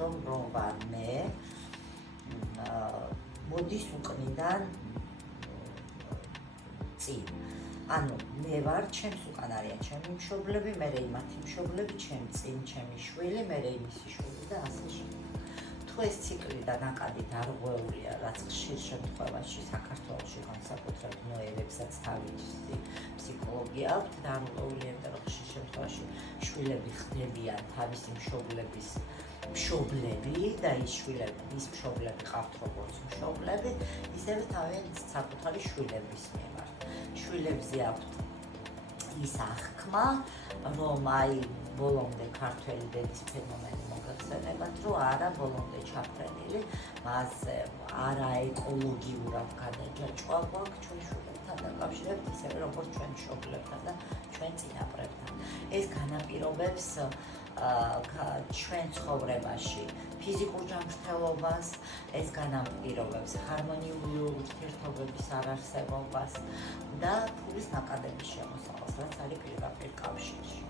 რომ ვარ მე მოდის უკნიდან წინ. ანუ მე ვარ, ჩემს უკან არიან ჩემი მშობლები, მე იმათი მშობლები, ჩემი წინ ჩემი შვილი, მე იმისი შვილი და ასე შემდეგ. თუ ეს ციკლი და ნაკადი დარღვეულია, რაც ხშირ შემთხვევაში საქართველოში განსაკუთრებით ნოერებსაც თავისი ფსიქოლოგია აქვს დარღვეული, იმიტომ რომ ხშირ შემთხვევაში შვილები ხდებიან თავისი მშობლების მშობლები და ის მშობლები ყავთ როგორც მშობლები, ისევე თავიანთ საკუთარი შვილების მიმართ. შვილებზე აქვთ ის აღქმა, რომ აი ბოლომდე ქართველი დედის ფენომენი მოგეხსენებათ, რომ არა ბოლომდე ჩაფრენილი, მასზე არა ეკოლოგიურად გადაჯაჭვა გვაქვს ჩვენ შვილებთან დაკავშირებით, ისევე როგორც ჩვენ მშობლებთან და ჩვენ წინაპრებთან. ეს განაპირობებს ჩვენ ცხოვრებაში ფიზიკურ ჯანმრთელობას, ეს განაპირობებს ჰარმონიული ურთიერთობების არარსებობას და ფულის ნაკადების შემოსავალს, რაც არის პირდაპირ კავშირში.